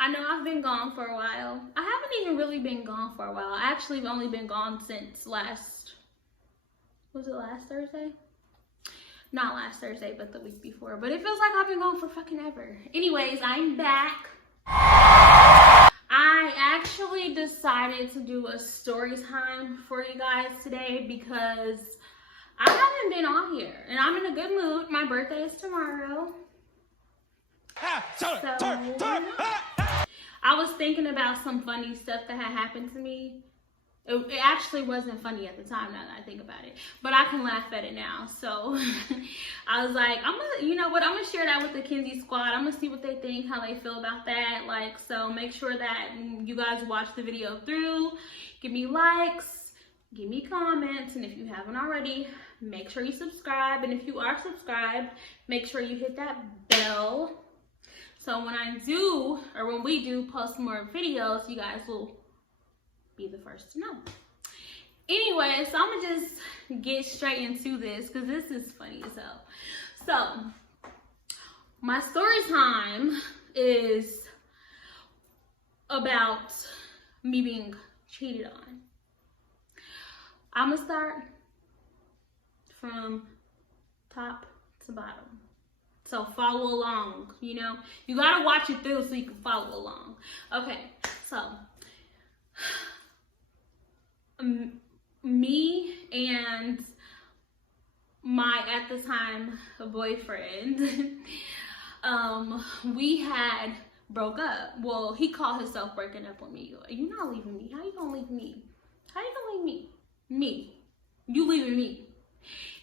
I know I've been gone for a while. I haven't even really been gone for a while. I actually have only been gone since last Thursday? Not last Thursday, but the week before. But it feels like I've been gone for fucking ever. Anyways, I'm back. I actually decided to do a story time for you guys today because I haven't been on here and I'm in a good mood. My birthday is tomorrow. So, I was thinking about some funny stuff that had happened to me. It actually wasn't funny at the time, now that I think about it, but I can laugh at it now. So I was like, you know what, I'm gonna share that with the Kinsey squad. I'm gonna see what they think, how they feel about that. Like, so make sure that you guys watch the video through, give me likes, give me comments, and if you haven't already, make sure you subscribe. And if you are subscribed, make sure you hit that bell. So when we do post more videos, you guys will be the first to know. Anyway, so I'm gonna just get straight into this because this is funny as hell. So my story time is about me being cheated on. I'm gonna start from top to bottom. So follow along, you know? You gotta watch it through so you can follow along. Okay, so me and my, at the time, boyfriend, we had broke up. Well, he called himself breaking up with me. You're not leaving me. How you gonna leave me? How you gonna leave me? Me. You leaving me.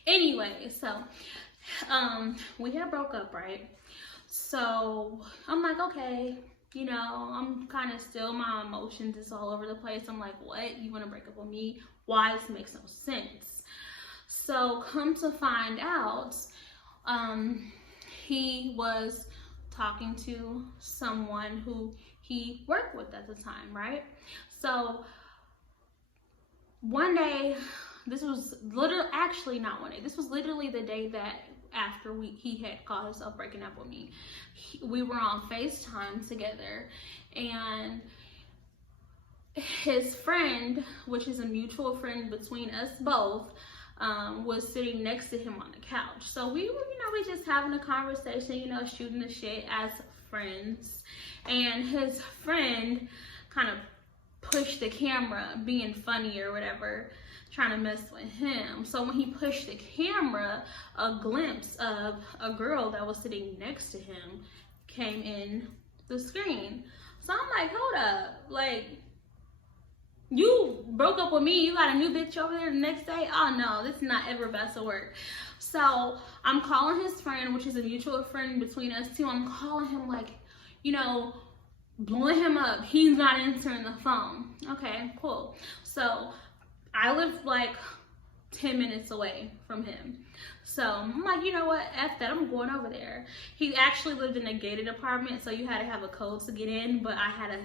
Anyway, so we had broke up, right? So I'm like, okay, you know, I'm kind of still, my emotions is all over the place. I'm like, what? You want to break up with me? Why? This makes no sense. So come to find out, he was talking to someone who he worked with at the time, right? So one day, this was literally, actually not one day, this was literally the day that after he had called himself breaking up with me. We were on FaceTime together, and his friend, which is a mutual friend between us both, was sitting next to him on the couch. So we were, we just having a conversation, shooting the shit as friends. And his friend kind of pushed the camera, being funny or whatever, trying to mess with him. So when he pushed the camera, a glimpse of a girl that was sitting next to him came in the screen. So I'm like, hold up, like, you broke up with me, you got a new bitch over there the next day? Oh no, this is not ever about to work. So I'm calling his friend, which is a mutual friend between us two. I'm calling him, like, blowing him up. He's not answering the phone. Okay, cool. So I live like 10 minutes away from him. So I'm like, you know what, F that, I'm going over there. He actually lived in a gated apartment, so you had to have a code to get in, but I had a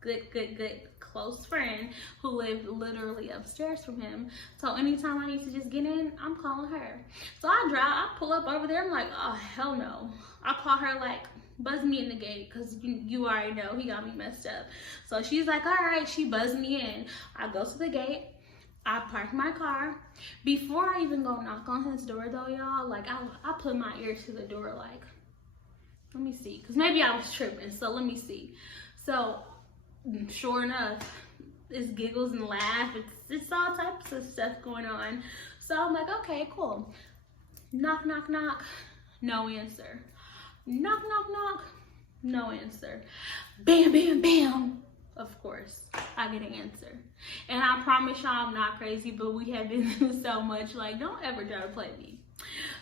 good close friend who lived literally upstairs from him. So anytime I need to just get in, I'm calling her. So I pull up over there, I'm like, oh hell no. I call her, like, buzz me in the gate, because you already know he got me messed up. So she's like, all right, she buzzed me in. I go to the gate, I park my car. Before I even go knock on his door though, y'all, like, I put my ear to the door, like, let me see, because maybe I was tripping, so let me see. So sure enough, it's giggles and laugh, it's all types of stuff going on. So I'm like, okay, cool. Knock, knock, knock, no answer. Knock, knock, knock, no answer. Bam, bam, bam. Of course, I get an answer. And I promise y'all I'm not crazy, but we have been through so much. Like, don't ever try to play me.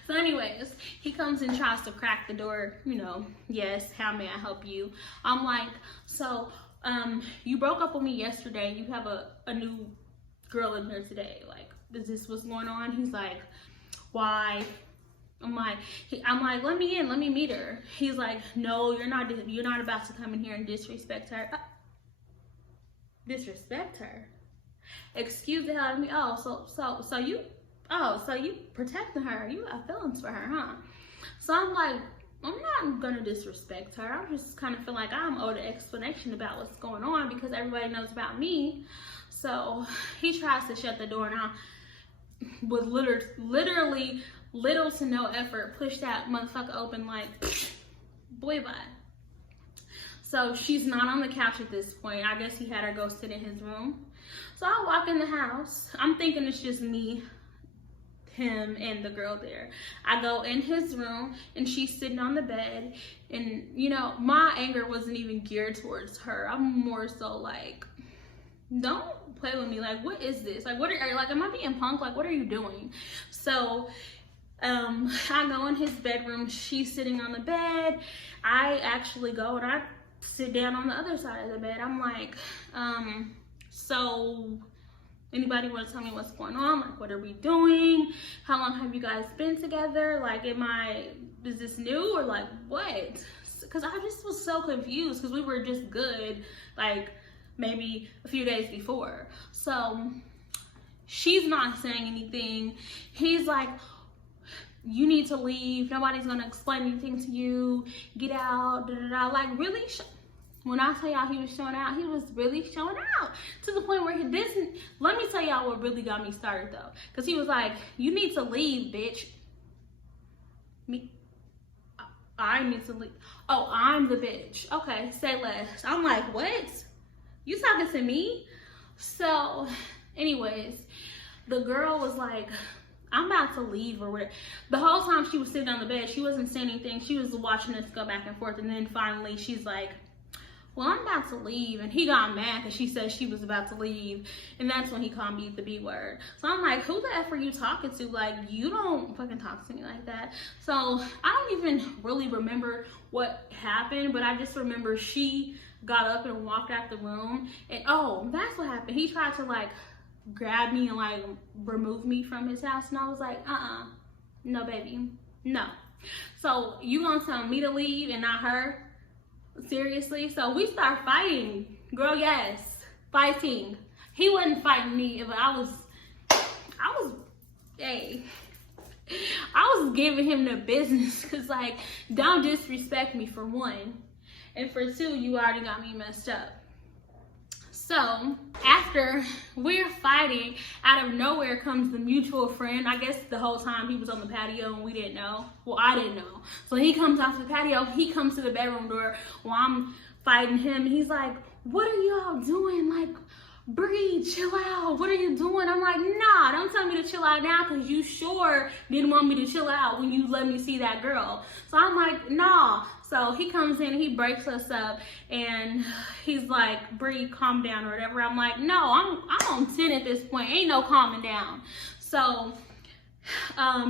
So anyways, he comes and tries to crack the door, yes, how may I help you? I'm like, so, you broke up with me yesterday. You have a new girl in here today. Like, is this what's going on? He's like, why? I'm like, let me in, let me meet her. He's like, no, you're not about to come in here and disrespect her. Disrespect her? Excuse the hell out of me. Oh, so you protecting her. You have feelings for her, huh? So I'm like, I'm not gonna disrespect her. I just kind of feel like I'm owed an explanation about what's going on because everybody knows about me. So he tries to shut the door, and I, with literally little to no effort, push that motherfucker open like, boy, bye. So she's not on the couch at this point. I guess he had her go sit in his room. So I walk in the house. I'm thinking it's just me, him, and the girl there. I go in his room, and she's sitting on the bed. And, you know, my anger wasn't even geared towards her. I'm more so like, don't play with me. Like, what is this? Like, what are you, like, am I being punked? Like, what are you doing? So I go in his bedroom. She's sitting on the bed. I actually go and I sit down on the other side of the bed. I'm like, so anybody want to tell me what's going on? Like, what are we doing? How long have you guys been together? Like, is this new or like what? Because I just was so confused because we were just good, like maybe a few days before. So she's not saying anything. He's like, you need to leave. Nobody's gonna explain anything to you. Get out. Da, da, da. Like, really? When I tell y'all he was showing out, he was really showing out to the point where he didn't. Let me tell y'all what really got me started though, because he was like, "You need to leave, bitch." Me, I need to leave. Oh, I'm the bitch. Okay, say less. I'm like, what? You talking to me? So, anyways, the girl was like, I'm about to leave or whatever. The whole time she was sitting on the bed, she wasn't saying anything. She was watching us go back and forth. And then finally she's like, well, I'm about to leave. And he got mad because she said she was about to leave. And that's when he called me the B word. So I'm like, who the F are you talking to? Like, you don't fucking talk to me like that. So I don't even really remember what happened, but I just remember she got up and walked out the room. And oh, that's what happened. He tried to like grab me and like remove me from his house, and I was like, no baby, no. So you gonna tell me to leave and not her? Seriously? So we start fighting, girl. Yes, fighting. He wasn't fighting me, but I was hey, I was giving him the business, because like, don't disrespect me, for one, and for two, you already got me messed up. So after we're fighting, out of nowhere comes the mutual friend. I guess the whole time he was on the patio and we didn't know. Well, I didn't know. So he comes off the patio, he comes to the bedroom door while I'm fighting him. And he's like, what are y'all doing? Like, breathe, chill out. What are you doing? I'm like, nah, don't tell me to chill out now, because you sure didn't want me to chill out when you let me see that girl. So I'm like, nah. So he comes in, he breaks us up, and he's like, breathe, calm down or whatever. I'm like, no, I'm on 10 at this point. Ain't no calming down. So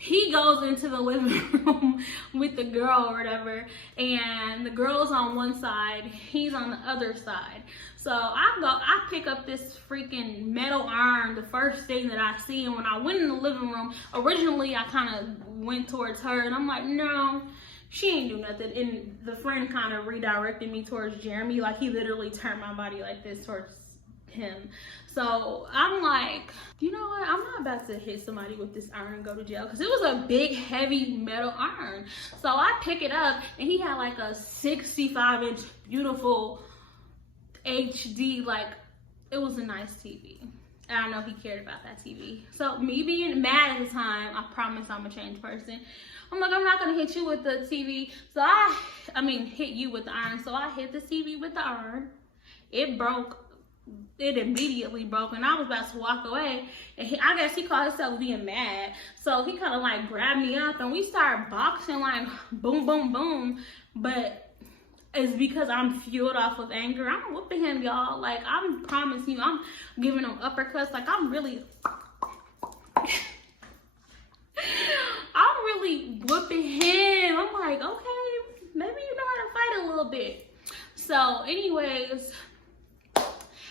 he goes into the living room with the girl or whatever, and the girl's on one side, he's on the other side. So I pick up this freaking metal iron, the first thing that I see. And when I went in the living room, originally I kind of went towards her, and I'm like, no, she ain't do nothing. And the friend kind of redirected me towards Jeremy. Like, he literally turned my body like this towards him. So I'm like, you know what? I'm not about to hit somebody with this iron and go to jail, because it was a big, heavy metal iron. So I pick it up, and he had like a 65-inch beautiful HD, like, it was a nice TV. And I know he cared about that TV. So me being mad at the time, I promise I'm a changed person. I'm like, I'm not gonna hit you with the TV. So I mean, hit you with the iron. So I hit the TV with the iron. It broke. It immediately broke, and I was about to walk away. And I guess he called himself being mad. So he kind of like grabbed me up, and we started boxing, like boom, boom, boom. But it's because I'm fueled off of anger. I'm whooping him, y'all. Like, I promise you, I'm giving him uppercuts. Like, I'm really whooping him. I'm like, okay, maybe you know how to fight a little bit. So anyways,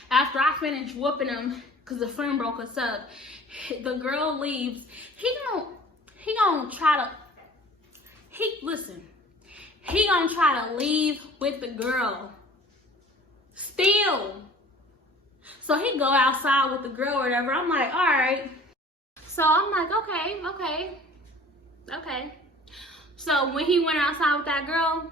after I finished whooping him, because the friend broke us up, the girl leaves. He gonna try to leave with the girl still. So he go outside with the girl or whatever. I'm like, all right. So I'm like, okay. So when he went outside with that girl,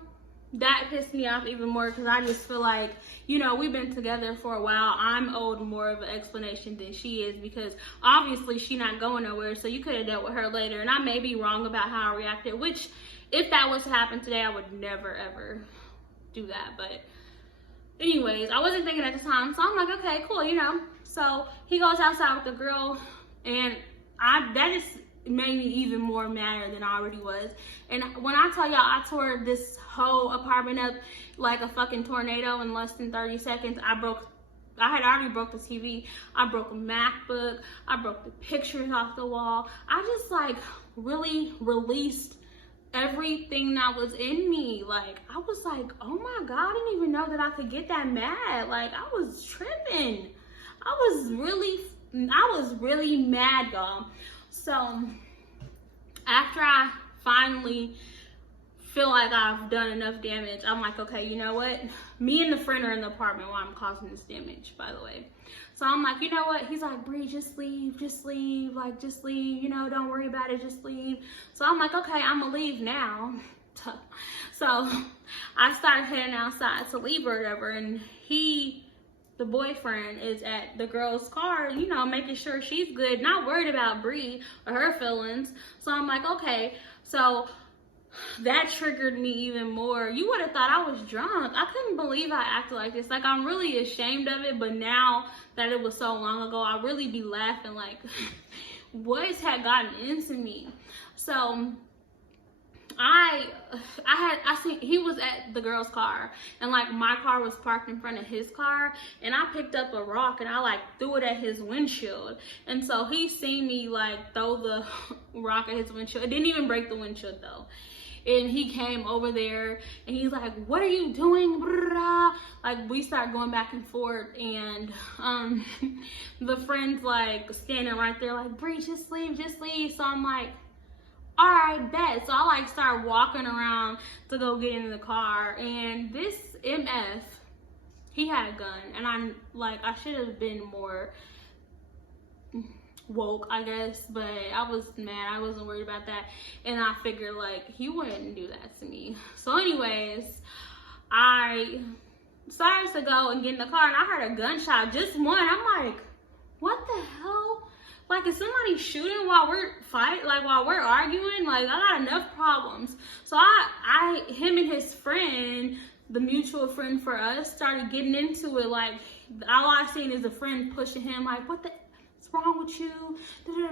that pissed me off even more, because I just feel like, you know, we've been together for a while. I'm owed more of an explanation than she is, because obviously she not going nowhere, so you could have dealt with her later. And I may be wrong about how I reacted, which if that was to happen today, I would never ever do that. But anyways, I wasn't thinking at the time, so I'm like, okay, cool, you know. So he goes outside with the girl, and that just made me even more madder than I already was. And when I tell y'all, I tore this whole apartment up like a fucking tornado in less than 30 seconds. I had already broke the TV. I broke a MacBook. I broke the pictures off the wall. I just like really released everything that was in me. Like, I was like, oh my God, I didn't even know that I could get that mad. Like, I was tripping. I was really mad, y'all. So after I finally feel like I've done enough damage, I'm like, okay, you know what? Me and the friend are in the apartment while I'm causing this damage, by the way. So I'm like, you know what? He's like, Bree, just leave, like, just leave, you know, don't worry about it, just leave. So I'm like, okay, I'm gonna leave now. So I started heading outside to leave or whatever, and the boyfriend is at the girl's car, you know, making sure she's good, not worried about Bree or her feelings. So I'm like, okay. So that triggered me even more. You would have thought I was drunk. I couldn't believe I acted like this. Like, I'm really ashamed of it, but now that it was so long ago, I really be laughing like, what had gotten into me? So I seen he was at the girl's car, and like my car was parked in front of his car, and I picked up a rock and I like threw it at his windshield. And so he seen me like throw the rock at his windshield. It didn't even break the windshield though. And he came over there and he's like, what are you doing? Like, we start going back and forth, and the friend's like standing right there like, Bree, just leave. So I'm like, all right, bet. So I like start walking around to go get in the car, and this MF, he had a gun, and I should have been more woke, I guess, but I was mad. I wasn't worried about that, and I figured like he wouldn't do that to me. So anyways, I started to go and get in the car, and I heard a gunshot, just one. I'm like, what the hell? Like, is somebody shooting while we're fighting, like while we're arguing? Like, I got enough problems. So him and his friend, the mutual friend for us, started getting into it. Like, all I seen is a friend pushing him like, what's wrong with you?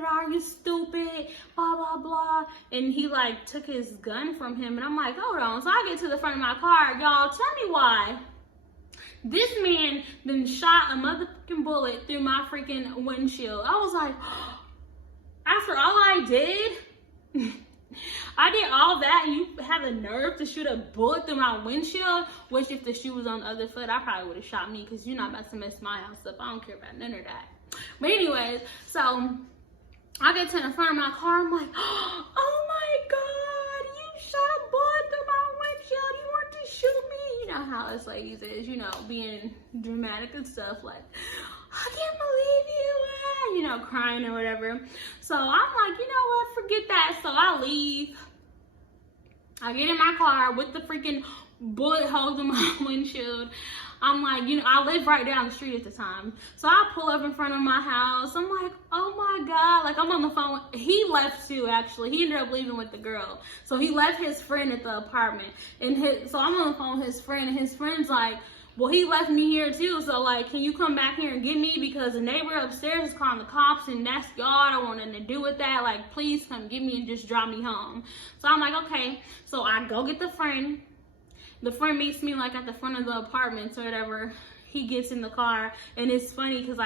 Are you stupid? Blah, blah, blah. And he like took his gun from him, and I'm like, hold on. So I get to the front of my car. Y'all, tell me why this man then shot a motherfucking bullet through my freaking windshield. I was like, after all I did, I did all that, and you have the nerve to shoot a bullet through my windshield? Which, if the shoe was on the other foot, I probably would have shot me, because you're not about to mess my house up. I don't care about none of that. But anyways, so I get to the front of my car. I'm like, oh my God, you shot a bullet through my windshield. You want to shoot me? You know how us ladies is, you know, being dramatic and stuff, like, I can't believe you, crying or whatever. So I'm like, you know what, forget that. So I leave. I get in my car with the freaking bullet holes in my windshield. I'm like, I live right down the street at the time. So I pull up in front of my house. I'm like, oh my God. Like, I'm on the phone. He left too, actually. He ended up leaving with the girl. So he left his friend at the apartment. So I'm on the phone with his friend, and his friend's like, well, he left me here too. So like, can you come back here and get me? Because the neighbor upstairs is calling the cops, and that's y'all. I don't want nothing to do with that. Like, please come get me and just drop me home. So I'm like, okay. So I go get the friend. The friend meets me like at the front of the apartment or whatever. He gets in the car, and it's funny because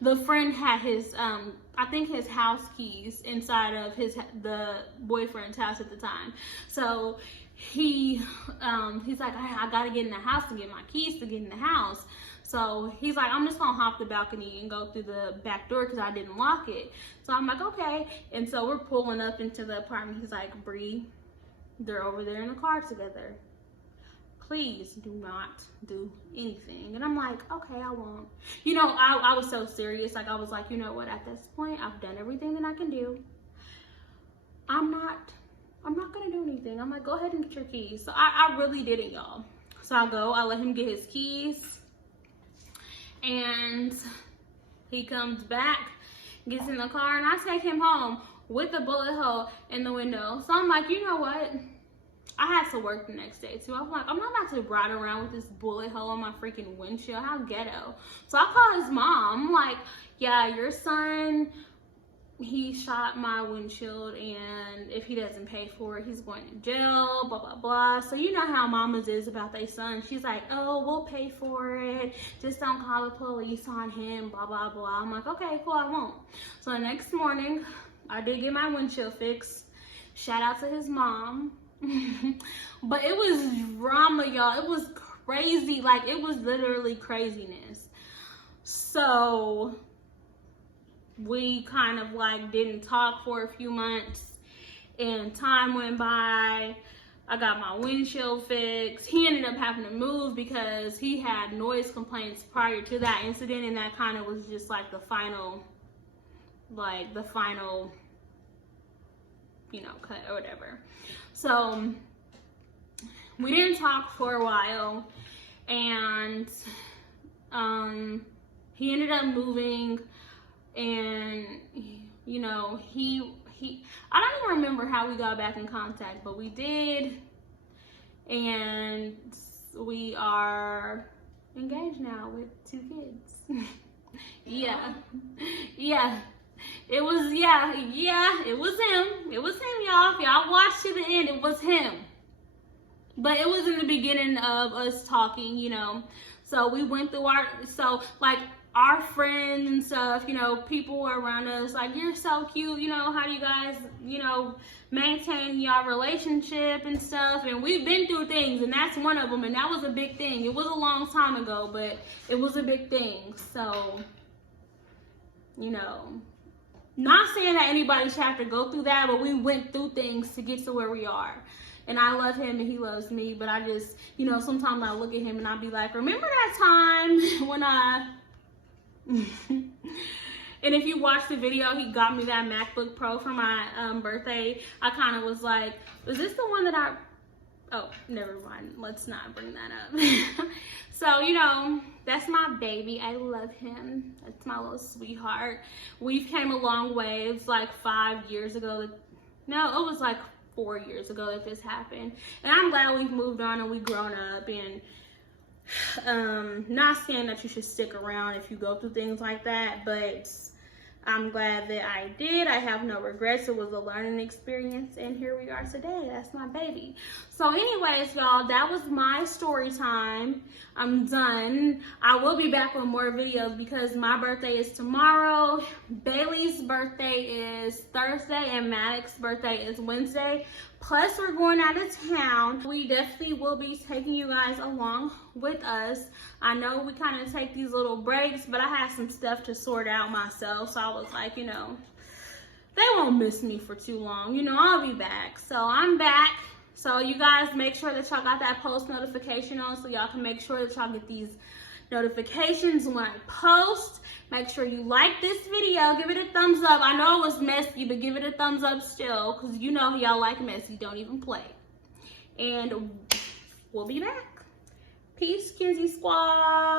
the friend had his I think his house keys inside of the boyfriend's house at the time. So he's like, I gotta get in the house to get my keys to get in the house. So he's like, I'm just gonna hop the balcony and go through the back door because I didn't lock it. So I'm like, okay. And so we're pulling up into the apartment. He's like, Bree, they're over there in the car together. Please do not do anything. And I'm like, okay, I won't. I was so serious. Like, I was like, you know what? At this point, I've done everything that I can do. I'm not I'm not gonna do anything. I'm like, go ahead and get your keys. So I really didn't, y'all. So I go, I let him get his keys, and he comes back, gets in the car, and I take him home with a bullet hole in the window. So I'm like, you know what? I had to work the next day too. I'm like, I'm not about to ride around with this bullet hole on my freaking windshield. How ghetto. So I call his mom. I'm like, yeah, your son, he shot my windshield, and if he doesn't pay for it, he's going to jail, blah, blah, blah. So you know how mamas is about their son. She's like, oh, we'll pay for it. Just don't call the police on him, blah, blah, blah. I'm like, okay, cool, I won't. So the next morning, I did get my windshield fixed. Shout out to his mom. But it was drama, y'all. It was crazy. Like, it was literally craziness. So we kind of like didn't talk for a few months, and time went by. I got my windshield fixed. He ended up having to move because he had noise complaints prior to that incident, and that kind of was just like the final, you know, cut or whatever. So we didn't talk for a while, and he ended up moving, and you know, he I don't even remember how we got back in contact, but we did, and we are engaged now with 2 kids. Yeah. It was him. It was him, y'all. If y'all watched to the end, it was him. But it was in the beginning of us talking, you know. So we went through our friends and stuff, you know, people were around us like, you're so cute, you know, how do you guys, you know, maintain your relationship and stuff. And we've been through things, and that's one of them, and that was a big thing. It was a long time ago, but it was a big thing. So, you know, not saying that anybody should have to go through that, but we went through things to get to where we are. And I love him and he loves me, but I just, you know, sometimes I look at him and I'll be like, remember that time when and if you watch the video, he got me that MacBook Pro for my birthday. I kind of was like, is this the one that oh, never mind. Let's not bring that up. So, you know, that's my baby. I love him. That's my little sweetheart. We've came a long way. It's like 5 years ago. No, it was like 4 years ago that this happened. And I'm glad we've moved on and we've grown up. And not saying that you should stick around if you go through things like that, but I'm glad that I did. I have no regrets. It was a learning experience, and here we are today. That's my baby. So anyways, y'all, that was my story time. I'm done. I will be back with more videos because my birthday is tomorrow. Bailey's birthday is Thursday, and Maddox's birthday is Wednesday. Plus, we're going out of town. We definitely will be taking you guys along with us. I know we kind of take these little breaks, but I had some stuff to sort out myself. So I was like, you know, they won't miss me for too long. You know, I'll be back. So I'm back. So you guys make sure that y'all got that post notification on so y'all can make sure that y'all get these notifications when I post. Make sure you like this video, give it a thumbs up. I know it was messy, but give it a thumbs up still, because you know y'all like messy, don't even play. And we'll be back. Peace, Kinsey Squad.